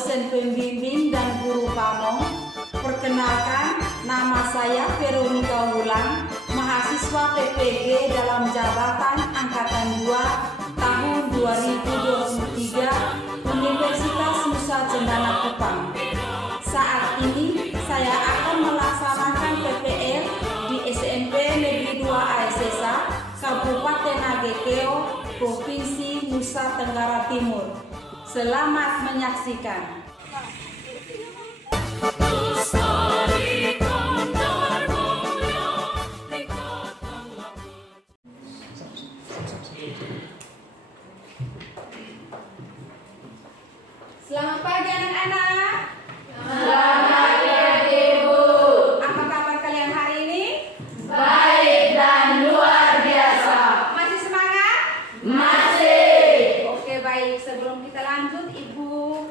dosen pembimbing dan guru kamu. Perkenalkan, nama saya Veronica Wulan, mahasiswa PPG dalam jabatan Angkatan 2 tahun 2023 Universitas Nusa Cendana Kupang. Saat ini saya akan melaksanakan PPL di SMP Negeri 2 Aesesa, Kabupaten Nagekeo, Provinsi Nusa Tenggara Timur. Selamat menyaksikan. Selamat pagi anak-anak. Selamat pagi Ibu. Apa kabar kalian hari ini? Baik dan luar biasa. Masih semangat? Masih. Oke, baik. Sebelum kita lanjut, Ibu,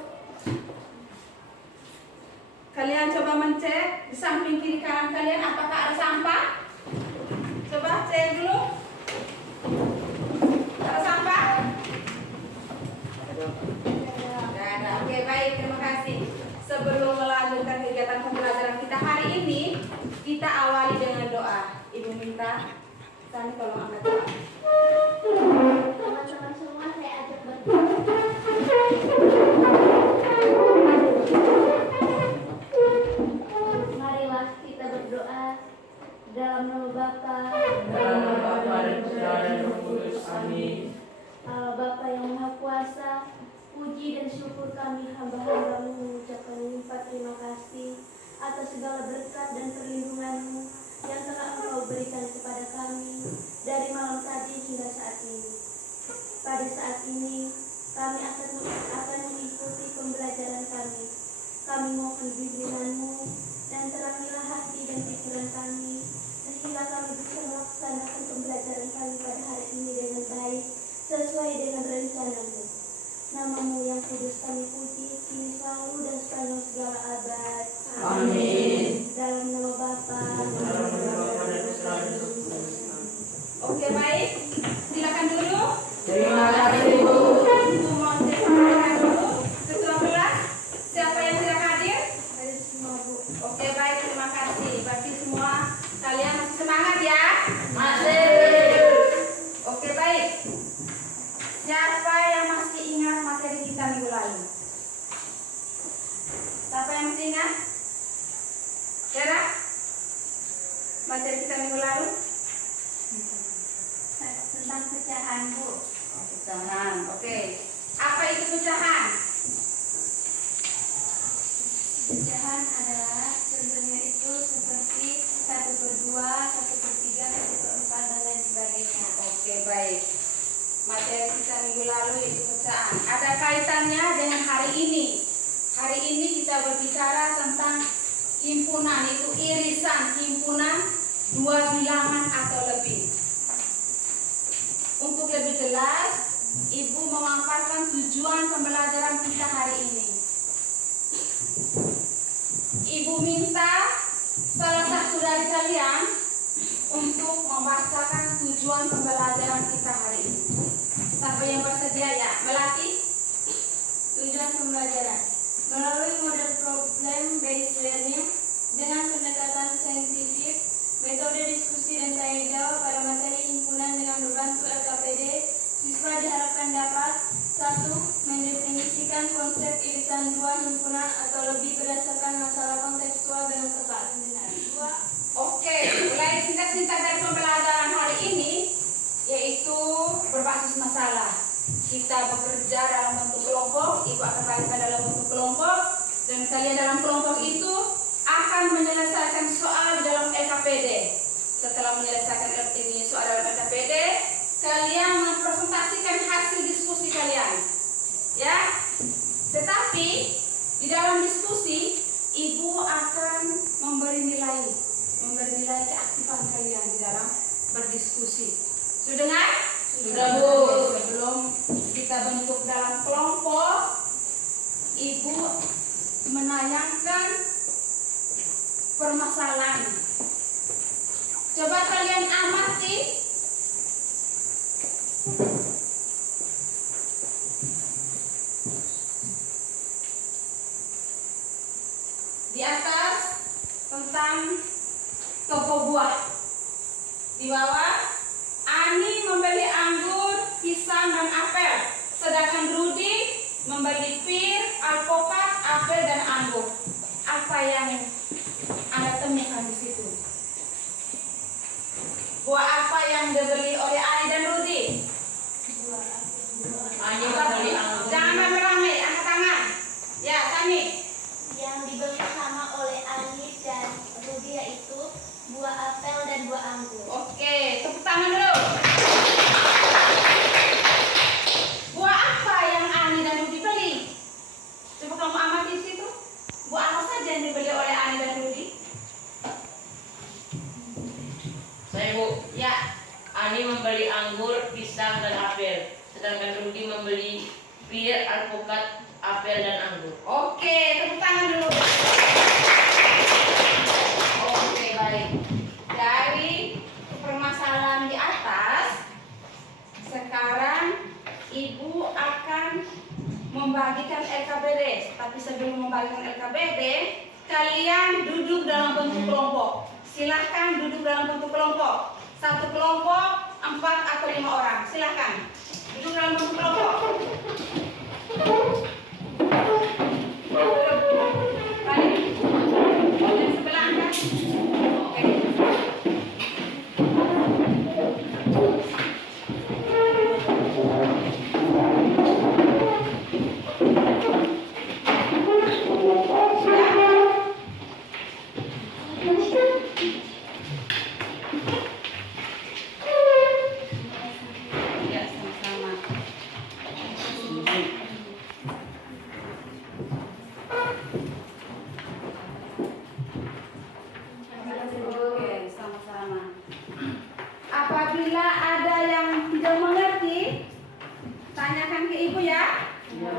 kalian coba mencek di samping kiri kanan kalian apakah ada sampah? Coba cek dulu. Ada sampah? Tidak ada. Oke, baik. Terima kasih. Sebelum melanjutkan kegiatan pembelajaran kita hari ini, kita awali dengan doa. Ibu minta Tani tolong angkat doa. Teman-teman semua saya ajak berdoa. Marilah kita berdoa dalam nama Bapa, Dalam nama Bapa dan Putra dan Roh Kudus. Amin. Allah Bapa yang Maha Kuasa, puji dan syukur kami hamba-hambamu mengucapkan limpah terima kasih atas segala berkat dan perlindungan-Mu yang telah Engkau berikan kepada kami dari malam tadi hingga saat ini. Pada saat ini kami akan mengikuti pembelajaran kami. Kami mohon bimbingan-Mu dan terangilah hati dan pikiran kami sehingga kami bisa melaksanakan pembelajaran kami pada hari ini dengan baik sesuai dengan rencana-Mu. Nama-Mu yang kudus kami puji kini selalu dan sepanjang segala abad. Amin. Dalam nama Bapa, Dalam nama Bapa dan Putra dan Roh Kudus. Oke, baik. Silakan dulu. Terima kasih Ibu. Ibu mau sampaikan dulu. Ketua kelas, siapa yang tidak hadir? dari semua Bu. Oke, baik. Terima kasih. Berarti semua kalian masih semangat ya? Masih. Oke, baik. Siapa yang masih ingat materi kita minggu lalu? Siapa yang masih ingat? Vera? Materi kita minggu lalu? Tentang pecahan Bu. Pecahan. Oke. Apa itu pecahan? Pecahan adalah contohnya itu seperti 1/2, 1/3, 1/4 dan lain sebagainya. Oke, baik. Materi kita minggu lalu itu pecahan. Ada kaitannya dengan hari ini. Hari ini kita berbicara tentang himpunan, itu irisan himpunan 2 bilangan atau lebih. Untuk lebih jelas, Ibu memaparkan tujuan pembelajaran kita hari ini. Ibu minta salah satu dari kalian untuk membacakan tujuan pembelajaran kita hari ini. Siapa yang bersedia ya? Melati? Tujuan pembelajaran melalui model problem based learning dengan pendekatan saintifik, metode diskusi dan tanya jawab pada materi himpunan dengan membantu LKPD, siswa diharapkan dapat 1. Mendefinisikan konsep irisan 2 himpunan atau lebih berdasarkan masalah kontekstual dengan tepat. 2. Oke, mulai singkat-singkat dari pembelajaran hari ini, yaitu berbasis masalah. Kita bekerja dalam bentuk kelompok, Ibu akan bagikan dalam bentuk kelompok, dan kalian dalam kelompok itu akan menyelesaikan soal di dalam LKPD. Setelah menyelesaikan soal dalam LKPD, kalian mempresentasikan hasil diskusi kalian. Ya, tetapi di dalam diskusi, Ibu akan memberi nilai keaktifan kalian di dalam berdiskusi. Sudah dengar? Sudah Bu. Sebelum kita bentuk dalam kelompok, Ibu menayangkan permasalahan. Coba kalian amati depan toko buah. Di bawah, Ani membeli anggur, pisang, dan apel. Sedangkan Rudi membeli pir, alpukat, apel, dan anggur. Apa yang Anda temukan di situ? Buah apa yang dibeli oleh Ani dan Rudi? Ani membeli anggur. Jangan rame-rame, angkat tangan. Ya, Sani. Yang dibeli sama oleh Ani dan Rudi yaitu buah apel dan buah anggur. Oke, tepuk tangan dulu. Buah apa yang Ani dan Rudi beli? Coba kamu amati di situ. Buah apa saja yang dibeli oleh Ani dan Rudi? Saya Bu, Ya, Ani membeli anggur, pisang, dan apel. Sedangkan Rudi membeli pir, alpukat, apel, dan anggur. oke, tepuk tangan dulu. Oke, baik. Dari permasalahan di atas, sekarang Ibu akan membagikan LKBD. Tapi sebelum membagikan LKBD, kalian duduk dalam bentuk kelompok. Silahkan duduk dalam bentuk kelompok. Satu kelompok 4 atau 5 orang. Silahkan duduk dalam bentuk kelompok. Baik. Yang sebelah angkat. Oke. Ya, sama-sama. Oke, sama-sama. Apabila ada yang tidak mengerti, tanyakan ke Ibu ya.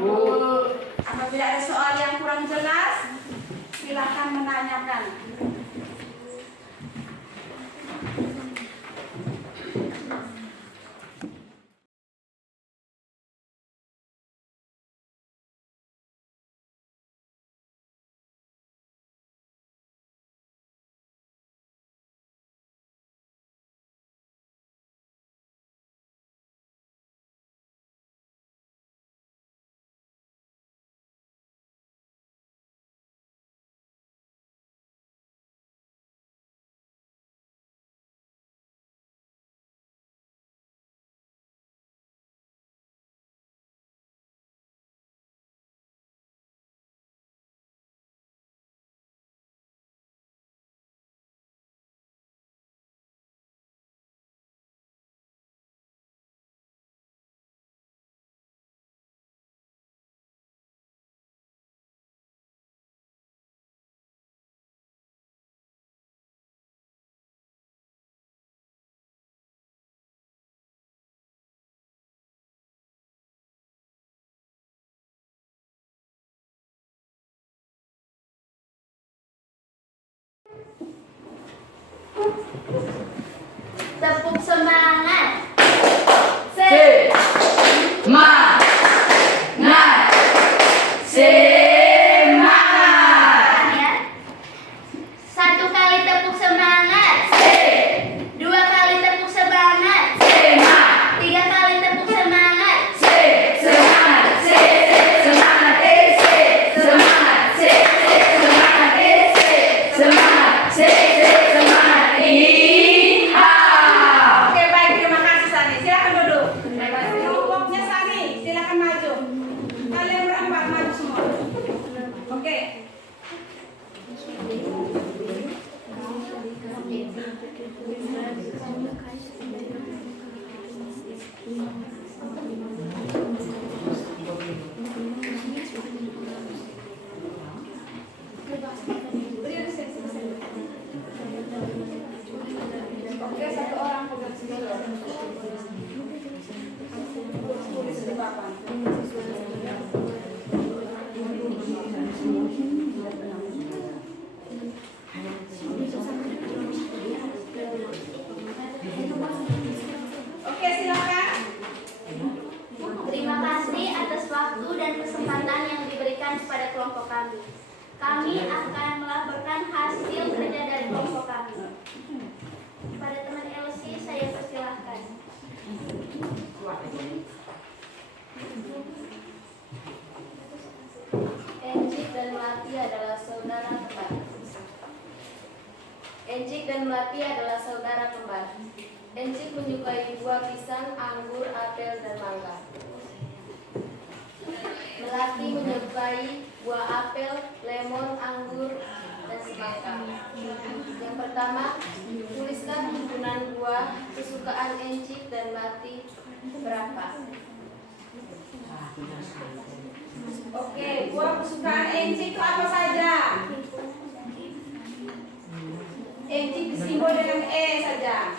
Bu. Apabila ada soal yang kurang jelas, silakan menanyakan. Tepuk semangat. Semangat. Ya. 1 kali tepuk semangat. 2 kali tepuk semangat. 3 kali tepuk semangat. Oke, baik, terima kasih Sani. Silakan duduk. Kelompoknya Sani, silakan maju. Kalian berempat maju semua. Oke. Oke, 1 orang pegang sendiri. Tulis di papan. Oke, silakan. Terima kasih atas waktu dan kesempatan yang diberikan kepada kelompok kami. Kami akan melaporkan hasil kerja dari Encik dan Melati adalah saudara kembar. Encik menyukai buah pisang, anggur, apel, dan mangga. Melati menyukai buah apel, lemon, anggur, dan semangka. Yang pertama, tuliskan himpunan buah kesukaan Encik dan Melati berapa? Oke, buah kesukaan Encik itu apa saja? Encik disimbol dengan E saja.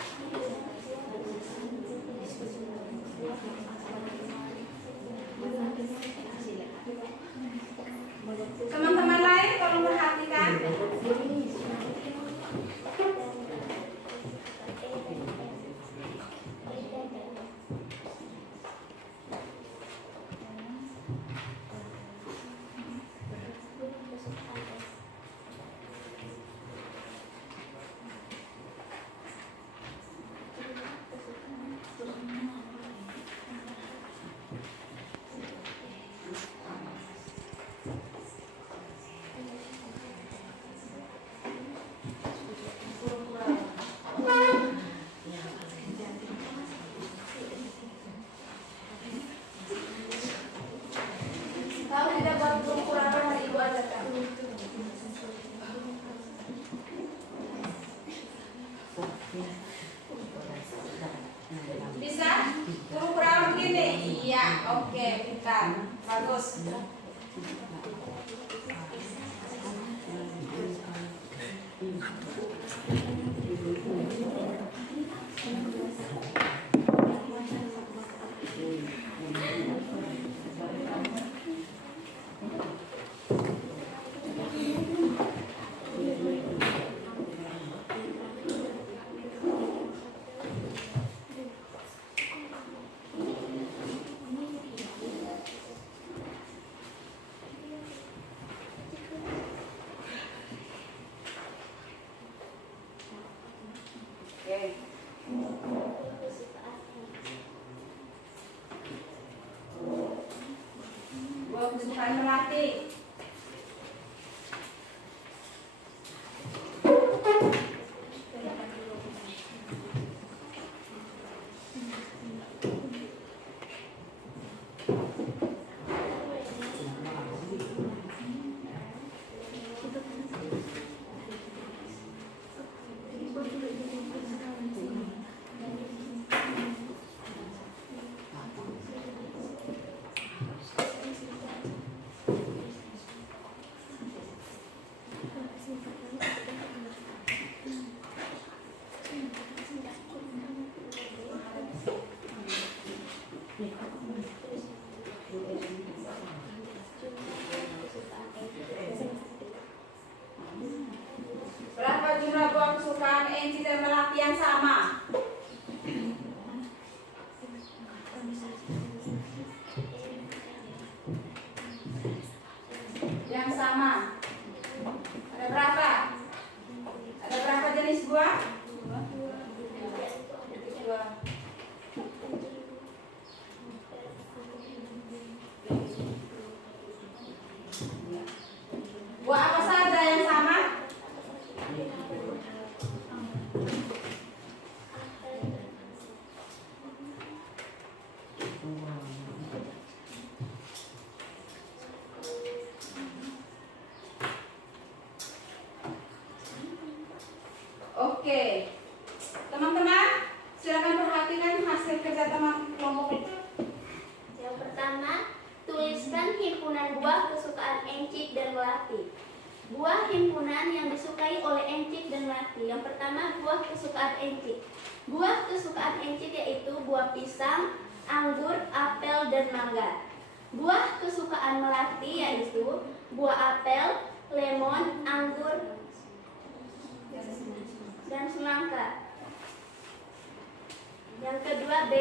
Teman-teman lain tolong perhatikan. Kalau tidak buat pengukuran hari itu aja kan? Bisa? Ukuran begini? Iya, oke, pintar, bagus. Oke. Buah kesukaan Melati. Berapa jumlah buah kesukaan Encik dan Melati yang sama? Yang sama. Ada berapa? Ada berapa jenis buah? Dua. Buah apa saja yang sama? Oke, teman-teman, silakan perhatikan hasil kerja teman kelompok itu. Yang pertama, tuliskan himpunan buah kesukaan Encik dan Melati. Buah himpunan yang disukai oleh Encik dan Melati. Yang pertama, buah kesukaan Encik. Buah kesukaan Encik yaitu buah pisang, anggur, apel, dan mangga. Buah kesukaan Melati yaitu buah apel, lemon, anggur, dan semangka. Yang kedua B,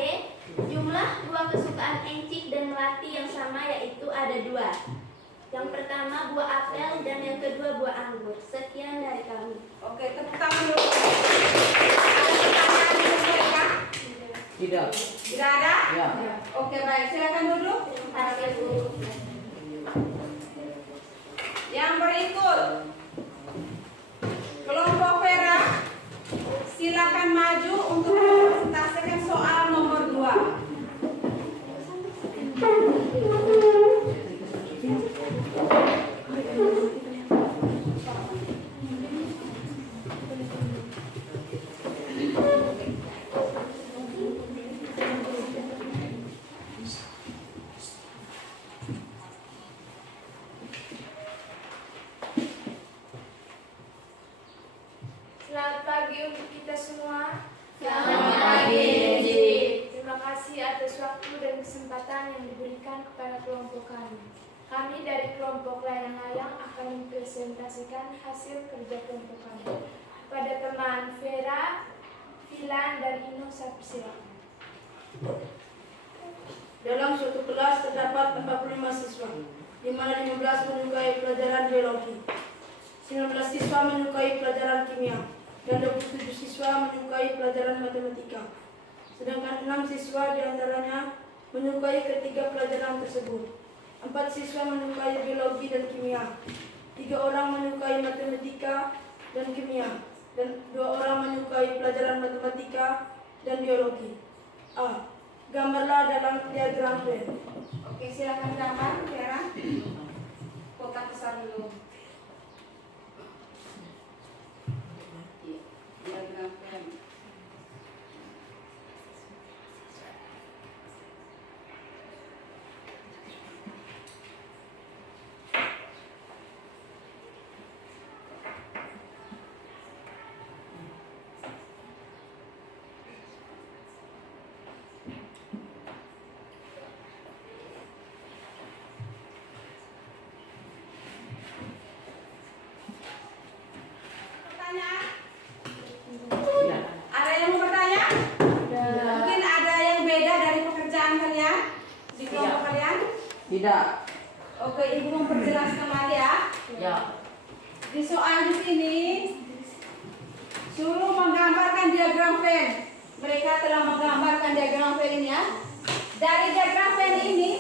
jumlah buah kesukaan Encik dan Melati yang sama yaitu ada 2. Yang pertama buah apel dan yang kedua buah anggur. Sekian dari kami. Oke, tepuk tangan dulu. Ada pertanyaan dari mereka? Tidak. Tidak ada? Ya. Oke, baik. Silakan duduk. Terima kasih Bu. Yang berikut, kelompok Vera pagi untuk kita semua. Selamat pagi, Eji. Terima kasih atas waktu dan kesempatan yang diberikan kepada kelompok kami. Kami dari kelompok layang-layang akan mempresentasikan hasil kerja kelompok kami. Pada teman Vera, Filan, dan Ino, saya persilakan. Dalam suatu kelas terdapat 45 siswa, di mana 15 menyukai pelajaran biologi, 19 siswa menyukai pelajaran kimia, dan 27 siswa menyukai pelajaran matematika. Sedangkan 6 siswa diantaranya menyukai ketiga pelajaran tersebut. 4 siswa menyukai biologi dan kimia, 3 orang menyukai matematika dan kimia, dan 2 orang menyukai pelajaran matematika dan biologi. A. Gambarlah dalam diagram Venn. Oke, silakan gambar, Vera. Kotak besar dulu. Diagram Venn. Pertanyaan? Ada yang mau bertanya? Mungkin ada yang beda dari pekerjaan kalian di kelompok kalian? Tidak. Oke, Ibu memperjelaskan lagi ya. Ya. Di soal di sini suruh menggambarkan diagram Venn. Mereka telah menggambarkan diagram Venn ini ya. Dari diagram Venn ini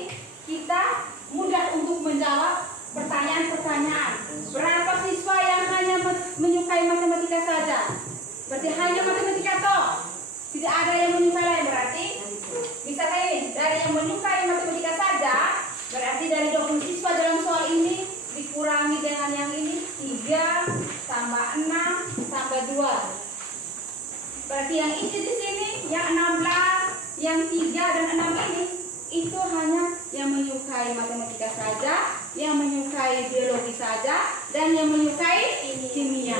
kita mudah untuk menjawab pertanyaan-pertanyaan. Berapa siswa yang hanya menyukai matematika saja? Berarti hanya matematika toh. Tidak ada yang menyukai lain berarti. Misalnya ini, dari yang menyukai matematika saja, berarti dari 20 siswa dalam soal ini dikurangi dengan yang ini 3 tambah 6 tambah 2. Berarti yang isi di sini yang 16, yang 3 dan 6 ini itu hanya yang menyukai matematika saja, yang menyukai biologi saja, dan yang menyukai kimia.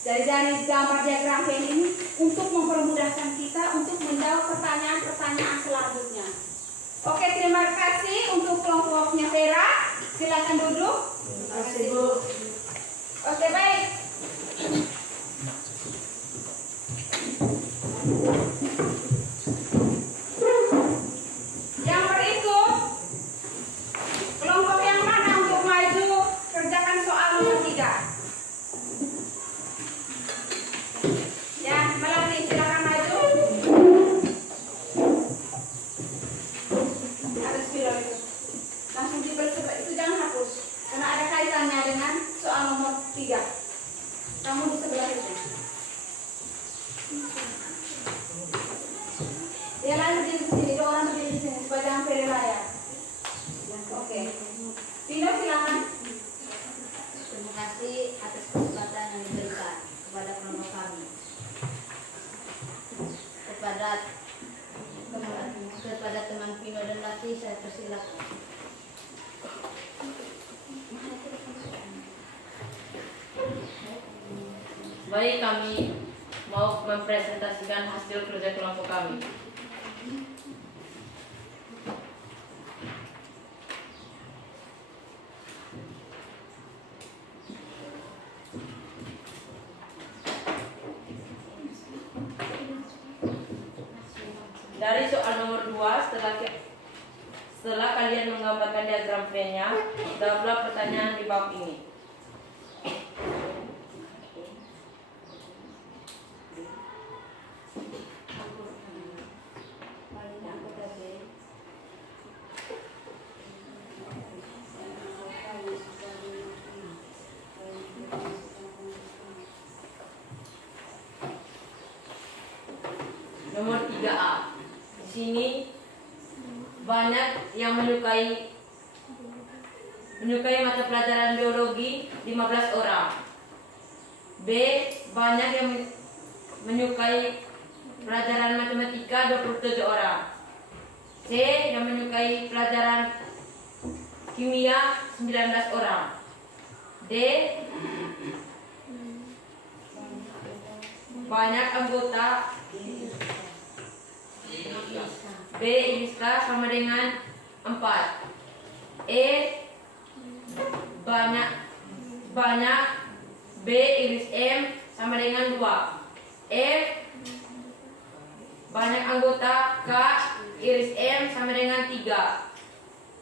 Dari gambar diagram Venn ini untuk mempermudahkan kita untuk menjawab pertanyaan-pertanyaan selanjutnya. Oke, terima kasih untuk kelompoknya Vera. Silakan duduk. Terima kasih, Bu. Oke, baik. Yang berikut, kelompok yang mana untuk maju kerjakan soal nomor 3? Ya, Melati, silakan maju. Ada spiral itu. Langsung dibeli itu jangan hapus, karena ada kaitannya dengan soal nomor 3. Kamu di sebelah itu. Ya lalu di sini, 2 orang berdiri di sini supaya jangan pede layar. Oke. Tino silakan. Terima kasih atas kesempatan yang diberikan kepada kelompok kami. Kepada teman Vino dan Lati saya persilakan. Baik, kami mau mempresentasikan hasil kerja kelompok kami. Dari soal nomor 2, setelah kalian menggambarkan diagram Venn-nya, jawablah pertanyaan di bab ini. Nomor 3A. Di sini banyak yang menyukai mata pelajaran biologi 15 orang. B. Banyak yang menyukai pelajaran matematika 27 orang. C. Yang menyukai pelajaran kimia 19 orang. D. banyak anggota B iris K sama dengan 4. E banyak B iris M sama dengan 2. F banyak anggota K iris M sama dengan 3.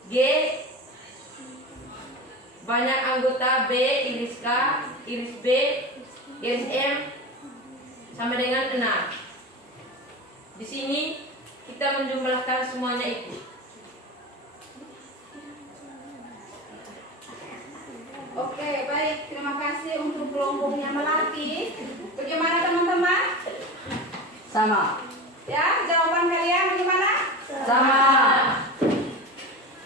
G banyak anggota B iris K iris B iris M sama dengan 6. Di sini kita menjumlahkan semuanya itu. Oke, baik. Terima kasih untuk kelompoknya Melati. Bagaimana teman-teman? Sama. Ya, jawaban kalian bagaimana? Sama.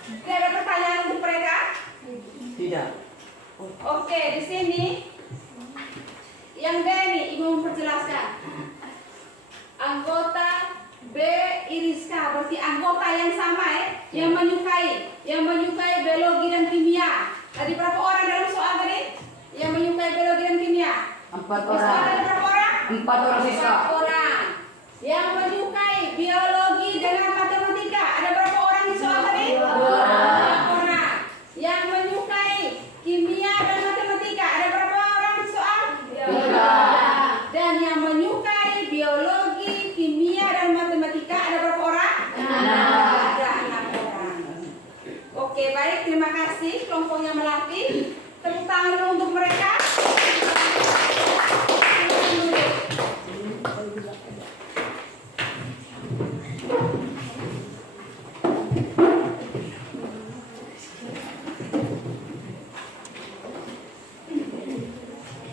Tidak ada pertanyaan untuk mereka? Tidak. Oke, di sini yang D nih, Ibu memperjelaskan. Anggota B iris K berarti anggota yang sama yang menyukai biologi dan kimia. Tadi berapa orang dalam soal tadi yang menyukai biologi dan kimia? 4 Di soal ada berapa orang? 4 orang siswa. 4 orang. Yang menyukai biologi dengan matematika ada berapa orang di soal tadi? 2 orang. Yang menyukai kimia dan matematika ada berapa orang di soal? 3. Dan yang menyukai biologi, kimia dan matematika ada berapa orang? 6. Ada 6 orang. Oke, baik, terima kasih kelompoknya Melati. Tepuk tangan dulu untuk mereka.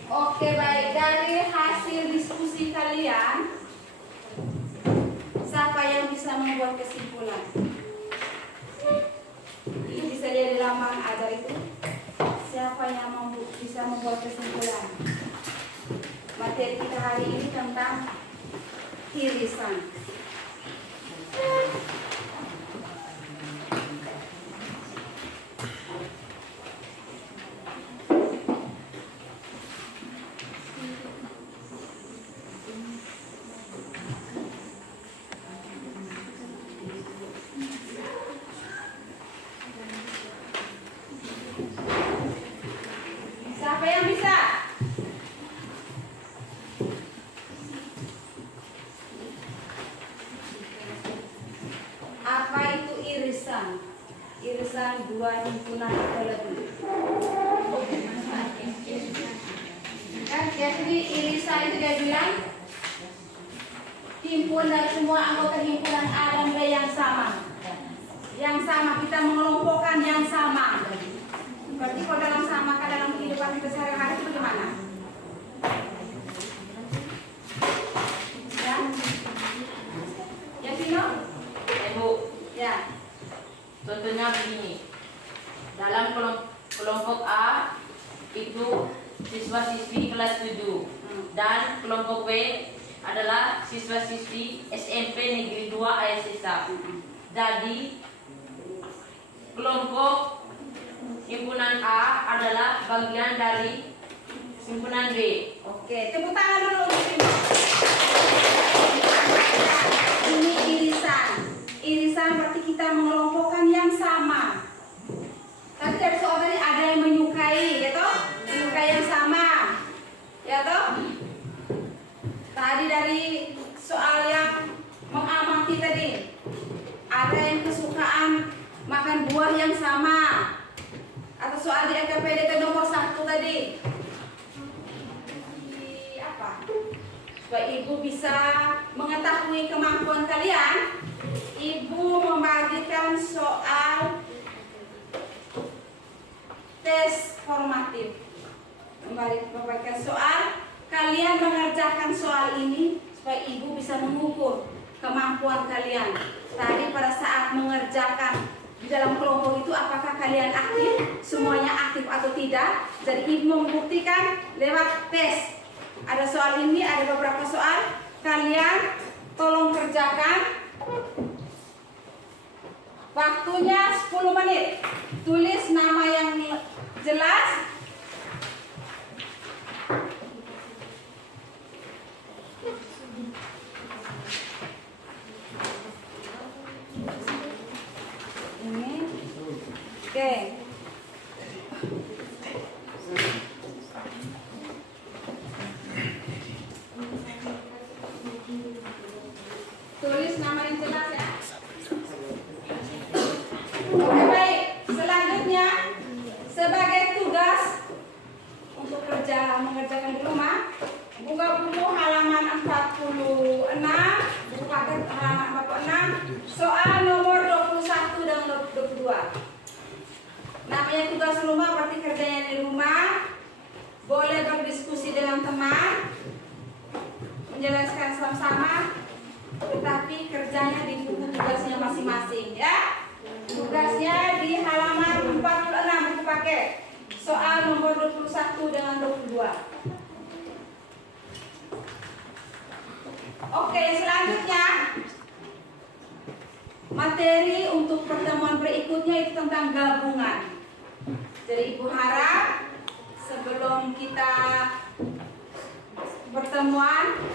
Oke, baik, dari hasil diskusi kalian, siapa yang bisa membuat kesimpulan? Ini bisa lihat di laman ajar itu. Siapa yang bisa membuat kesimpulan? Materi kita hari ini tentang irisan. Siapa yang bisa? Apa itu irisan? Irisan dua himpunan atau lebih. Kan jadi irisan itu dia bilang himpun dari semua anggota himpunan A dan B yang sama. Yang sama, kita mengelompokkan yang sama. Berarti kalau dalam sama kan dalam kehidupan kita sehari-hari itu bagaimana? Ya? Ya, Vino? Ibu, Ya. contohnya begini. Dalam kelompok A itu siswa-siswi kelas 7 dan kelompok B adalah siswa-siswi SMP Negeri 2 Ayasisa. Jadi kelompok himpunan A adalah bagian dari himpunan B. Oke, tepuk tangan dulu untuk Vino. Ini irisan. Irisan berarti kita mengelompokkan yang sama. Tadi dari soal tadi ada yang menyukai, ya toh? Menyukai yang sama, ya toh? Tadi dari soal yang mengamati tadi, ada yang kesukaan makan buah yang sama. Atau soal di LKPDT nomor 1 tadi. Apa? Supaya ibu bisa mengetahui kemampuan kalian, ibu membagikan soal tes formatif. Membagikan soal, kalian mengerjakan soal ini supaya ibu bisa mengukur kemampuan kalian. Tadi pada saat mengerjakan di dalam kelompok itu apakah kalian aktif, semuanya aktif atau tidak. Jadi ibu membuktikan lewat tes. Ada soal ini, ada beberapa soal. Kalian tolong kerjakan. Waktunya 10 menit. Tulis nama yang jelas. halaman 46, buku paket halaman 46, soal nomor 21 dan 22. Namanya tugas rumah berarti kerjanya di rumah. Boleh berdiskusi dengan teman, menjelaskan sama-sama, tetapi kerjanya di buku tugasnya masing-masing ya. Tugasnya di halaman 46 buku paket. Soal nomor 21 dengan 22. Oke, selanjutnya materi untuk pertemuan berikutnya itu tentang gabungan. Jadi Ibu harap sebelum kita pertemuan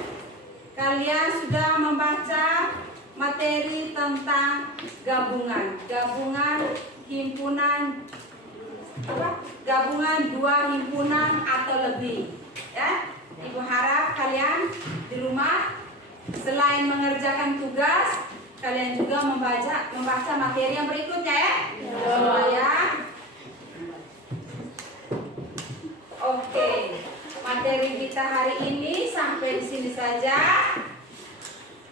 kalian sudah membaca materi tentang gabungan. Gabungan himpunan gabungan dua himpunan atau lebih ya. Ibu harap kalian di rumah selain mengerjakan tugas, kalian juga membaca materi yang berikutnya ya. Supaya oke, materi kita hari ini sampai di sini saja.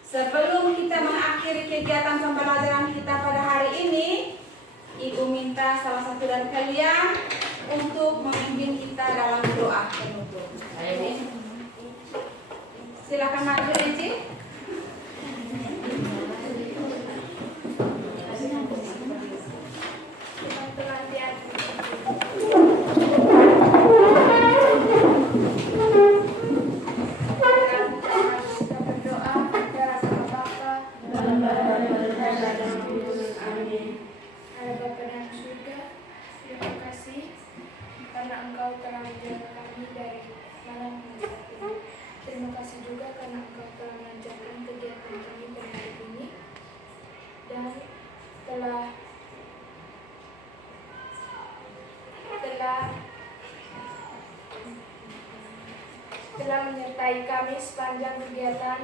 Sebelum kita mengakhiri kegiatan pembelajaran kita pada hari ini, Ibu minta salah satu dari kalian untuk memimpin kita dalam doa penutup. Silakan maju, Eci. Teman-teman di atas. Kita berdoa kepada Sang Bapa. Bapa dalam surga, terima kasih karena Engkau telah menjaga kami dari malam hingga saat ini. Terima kasih juga karena Engkau telah melancarkan kegiatan kami pada hari ini dan telah menyertai kami sepanjang kegiatan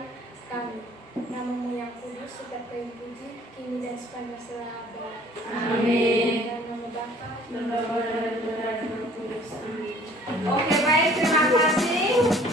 kami. Namamu yang kudus serta yang puji kini dan sepanjang selama. Amin. Dalam nama Bapa dan Putra dan Roh Kudus. Amin. Oke, baik, terima kasih.